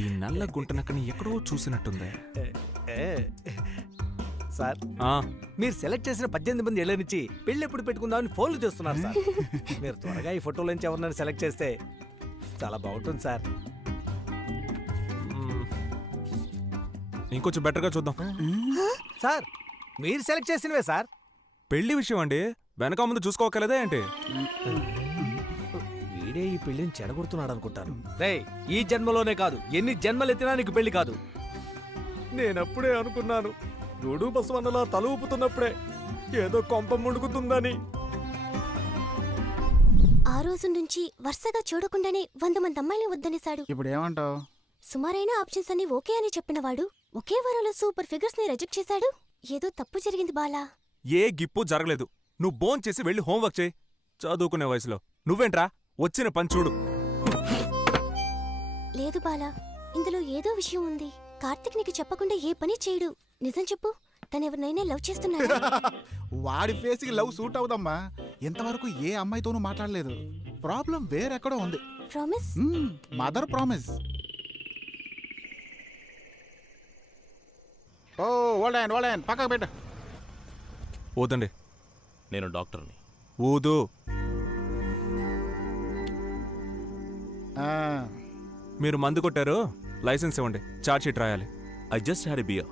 ఈ నల్ల గుంటనక్కని ఎక్కడో చూసినట్టుంది. సార్ మీరు సెలెక్ట్ చేసిన 18 మంది ఏళ్ల నుంచి పెళ్లి ఎప్పుడు పెట్టుకుందామని ఫోన్లు చేస్తున్నారు సార్. మీరు త్వరగా ఈ ఫోటోల నుంచి ఎవరినైనా సెలెక్ట్ చేస్తే చాలా బాగుంటుంది సార్. ఇంకొంచెం బెటర్గా చూద్దాం. సార్ మీరు సెలెక్ట్ చేసినవే సార్. పెళ్లి విషయం అండి, వెనక ముందు చూసుకోకలేదా ఏంటి? వీడే ఈ పెళ్లిని చెడగొడుతున్నాడు అనుకుంటాను. రే ఈ జన్మలోనే కాదు, ఎన్ని జన్మలు ఎత్తినా నీకు పెళ్లి కాదు. నేనప్పుడే అనుకున్నాను, గూడు బసవన్నలా తల ఊపుతున్నప్పుడే ఏదో కొంప ముడుకుతుందని. ఆ రోజు నుంచి వరుసగా చూడకుండానే 100 మంది అమ్మాయిని వద్దనేశాడు. ఇప్పుడు ఏమంటావు? సుమారైన ఆప్షన్స్ అన్ని ఓకే అని చెప్పినవాడు ఒకే వారంలో సూపర్ ఫిగర్స్ ని రిజెక్ట్ చేశాడు. ఏదో తప్పు జరిగింది బాలా. ఏ గిప్పు జరగలేదు. నువ్వు బోన్ చేసి వెళ్ళి హోంవర్క్ చేయి. చదువుకునే వయసులో నువ్వేంట్రా వచ్చిన పని చూడు. లేదు బాలా, ఇందులో ఏదో విషయం ఉంది. కార్తిక్ నీకు చెప్పకుండా ఏ పని చేయడు. నిజం చెప్పు, తనెవరినైనా లవ్ చేస్తున్నాడా? వాడి ఫేస్కి లవ్ సూట్ అవుదమ్మా. ఇంతవరకు ఏ అమ్మాయితోనూ మాట్లాడలేదు. ప్రాబ్లం వేరెక్కడో ఉంది. ప్రామిస్? Mother promise. ఓ ఓల్డన్ పక్కకు పెట్ట. ఊదండి. నేను డాక్టర్ని. ఊదు. మీరు మందు కొట్టారు, లైసెన్స్ ఇవ్వండి. చార్జ్ షీట్ రాయాలి. I just had a beer.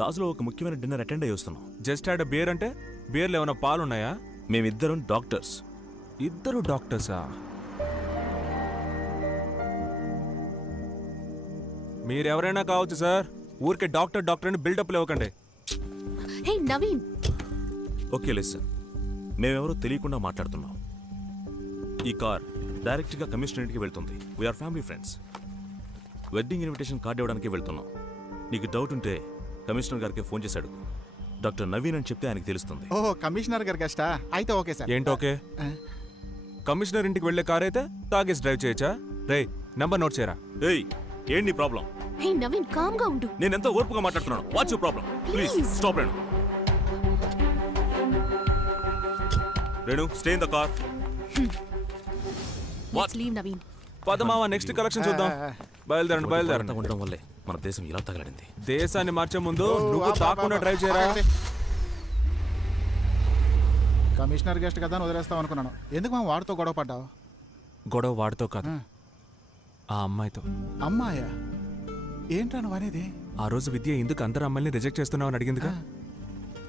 దాసులో ఒక ముఖ్యమైన డిన్నర్ అటెండ్ అయ్యి వస్తున్నాం. జస్ట్ హ్యాడ్ ఎ బియర్ అంటే బియర్లో ఏమైనా పాలున్నాయా? మేమిద్దరం డాక్టర్స్. ఇద్దరు డాక్టర్సా? మీరెవరైనా కావచ్చు సార్, ఊరికే డాక్టర్ అని బిల్డప్లు ఇవ్వకండి. హే నవీన్. ఓకే లిసన్, మేమెవరో తెలియకుండా మాట్లాడుతున్నాం. ఈ కార్ డైరెక్ట్గా కమిషనరేట్కి వెళ్తుంది. We're family friends. Wedding invitation card ఇవ్వడానికి వెళ్తున్నాం. నీకు డౌట్ ఉంటే కమిషనర్ గారికి ఫోన్ చేశాడు. డాక్టర్ నవీన్ అని చెప్తే ఆయనకు తెలుస్తుంది. ఓహో, కమిషనర్ గారి కష్టా? అయితే ఓకే సార్. ఏంటి ఓకే? కమిషనర్ ఇంటికి వెళ్లే కార్ అయితే తాగేసి డ్రైవ్ చేయొచ్చా? రే నంబర్ నోట్ చేయరా. ఏయ్ ఏంటి ప్రాబ్లం? హే నవీన్, కామ్ గా ఉండు. నేను ఎంతో ఓర్పుగా మాట్లాడుతున్నాను. What's your problem? Please stop Renu. Renu, stay in the car. Let's leave Naveen. పదమావ, నెక్స్ట్ కలెక్షన్ చూద్దాం. బయలుదేరండి. ఉండడం వల్లే మన దేశం ఇలా తగలడింది. దేశాన్ని మార్చే ముందు నువ్వు తాకుండా డ్రైవ్ చేయరా. కమిషనర్ గెస్ట్ కదా అని వదిలేస్తాం అనుకున్నాను. ఎందుకు మా వాడితో గొడవ పడ్డావు? గొడవ వాడితో కాదు, ఆ అమ్మాయితో. అమ్మాయా? ఏంట్రా నువ్వు అనేది? ఆ రోజు విద్య ఎందుకు అందరు అమ్మాయిని రిజెక్ట్ చేస్తున్నావు అని అడిగిందిగా,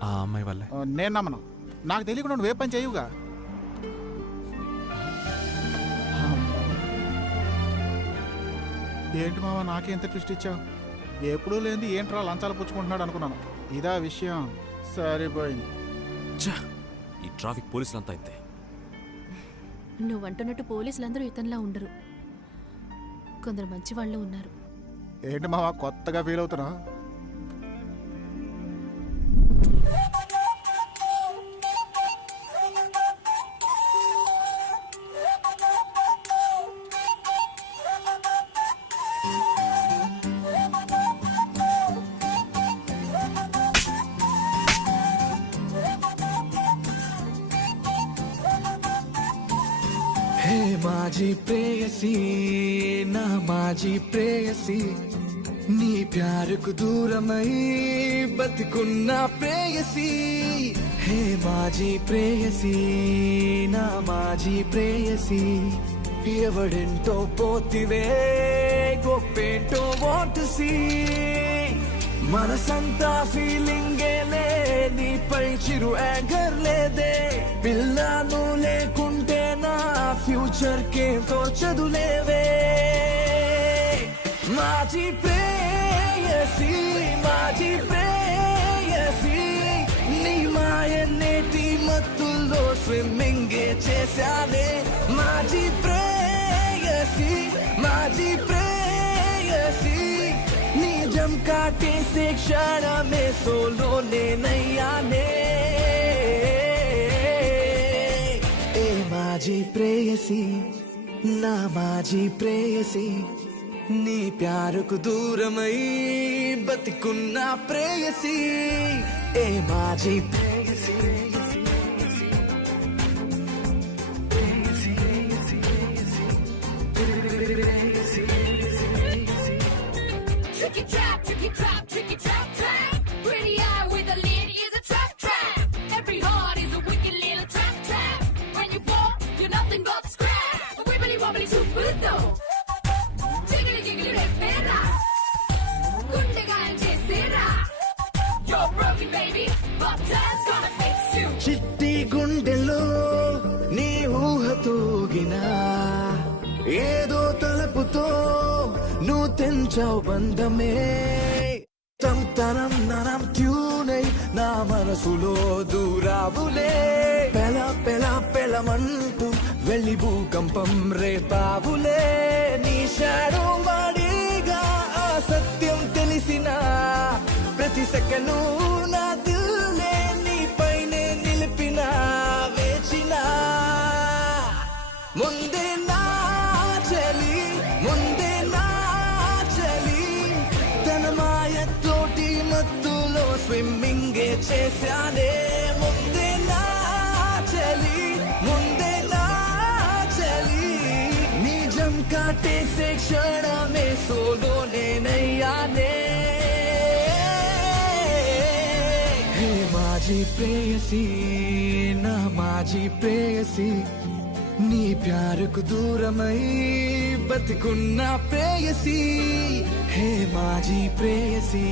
ఆ అమ్మాయి వల్లే. నేను నమ్మను. నాకు తెలియకుండా నువ్వే పని చేయుగా. ఏంటి మావా నాకే ఎంత ట్విస్ట్ ఇచ్చావు? ఎప్పుడూ లేని ఏంట్రా లంచాలు పుచ్చుకుంటున్నాడు అనుకున్నాను. ఇదా విషయం? సరిపోయింది. ఈ ట్రాఫిక్ పోలీసులంతా ఇంతే. నువ్వంటున్నట్టు పోలీసులందరూ ఇతనిలా ఉండరు. కొందరు మంచి వాళ్ళు ఉన్నారు. ఏంటి మావా కొత్తగా ఫీల్ అవుతున్నా? మాజీ ప్రేయసి, నా మాజీ ప్రేయసి, నీ ప్యారుకు దూరమై బతికున్న ప్రేయసి. హే మాజీ ప్రేయసి, నా మాజీ ప్రేయసి, ఎవడెంటో పోతివే గొప్పేంటో వాంటసి. మనసంతా ఫీలింగేలే, నీపై చిరు యాంగర్ లేదే. పిల్లను లేకుంటే నా ఫ్యూచర్ కేంతో చదువులేవే. మాజీ ప్రేయసి, మాజీ ప్రేయసి, నీ మాయనేటి మత్తుల్లో స్విమ్మింగే చేశానే. మాజీ ప్రేయసి, మాజీ ప్రేయసి, నిజం కాటేసే క్షణమే సోలోనే నయ్యానే. ఏ మాజీ ప్రేయసి, నా మాజీ ప్రేయసి, నీ ప్యారుకు దూరమై బతికున్న ప్రేయసి. ఏ మాజీ ప్రేయసి, ప్రేయసి, ప్రేయసి, ప్రేయసి. చూపులతో జిగిలి జిగిలి రేపేరా గుండెగాయం చేసేరా You're broken baby but time's gonna fix you చిట్టి గుండెలో నీ ఊహ తూగినా ఏదో తలపుతో నువ్వు తెంచావు బంధమే తంతనం ననం ట్యూనై నా మనసులో దూరావులే పెల పెల పెలమంటూ వెళ్ళి భూకంపం రేపావులే నీ షాడో వాడిగా ఆ సత్యం తెలిసిన ప్రతి సెకను నా దిల్లే నీపైనే నిలిపిన వేచిన ముందే నా చలి ముందే నా చలి తన మాయతోటి మత్తులో స్విమ్మింగే చేశానే ముందే నా చలి ముందే నా చలి నిజం కాటేసే క్షణమే సోలో నేనయ్యానే హే మాజీ ప్రేయసి నా మాజీ ప్రేయసి నీ ప్యారుకు దూరమై బతికున్న ప్రేయసి హే మాజీ ప్రేయసి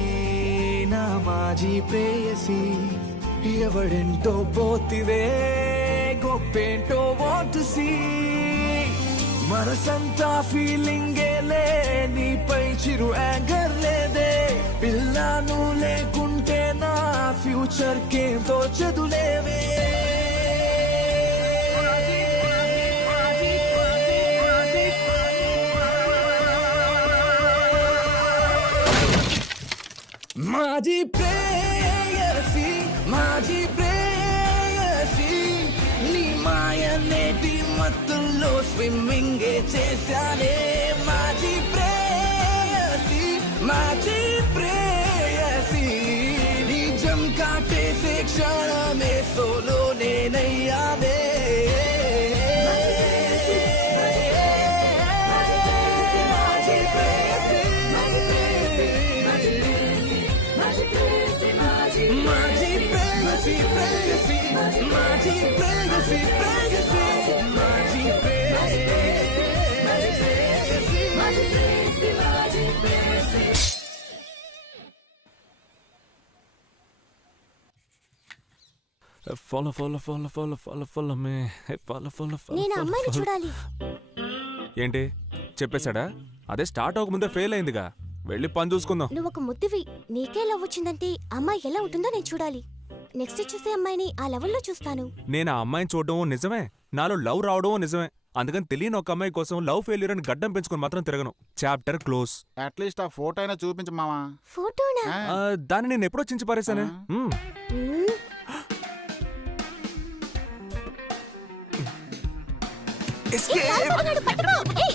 నా మాజీ ప్రేయసి ఎవడెంటో పోతివే గొప్పేంటో వాంట్ సీ మనసంతా ఫీలింగేలే నీపై చిరు యాంగర్ లేదే పిల్లను లేకుంటే నా ఫ్యూచర్ కేంతో చదులేవే మాజీ ప్రేయసి మాజీ ప్రేయసి నీ మాయ నేటి మత్తుల్లో స్విమ్మింగే చేశానే మాజీ ప్రేయసి మాజీ ప్రేయసి నిజం కాటేసే క్షణమే సోలో నేనయ్యానే మాజీ ప్రేయసి మాజీ ప్రేయసి ప్రేయసి మాజీ ప్రేయసి ప్రేయసి మాజీ follow follow follow follow follow follow మే ఫాలో ఫాలో నేను ఆ అమ్మాయిని చూడాలి. ఏంటి చెప్పేశాడా? అదే స్టార్ట్ అవ్వకముందే ఫెయిల్ అయిందిగా. వెళ్ళి పని చూసుకుందాం. నువ్వు ఒక ముద్దువి, నీకే లవ్ వచ్చిందంటే అమ్మాయి ఎలా ఉంటుందో నేను చూడాలి. నెక్స్ట్ చూసే అమ్మాయిని ఆ లెవెల్లో చూస్తాను. నేను ఆ అమ్మాయిని చూడడం నిజమే, నాలో లవ్ రావడం నిజమే. అందుకని తెలియని ఒక అమ్మాయి కోసం లవ్ ఫెయిల్యూర్ అని గడ్డం పెంచుకొని మాత్రం తిరగను. Chapter close. అట్లీస్ట్ ఆ ఫోటో అయినా చూపించు మావా. ఫోటోనా? ఆ, దాన్ని నేను ఎప్పుడో చించి పారేశానే. మ్మ్. ఏ, పారిపోతున్నాడు, పట్టుకో. ఏయ్,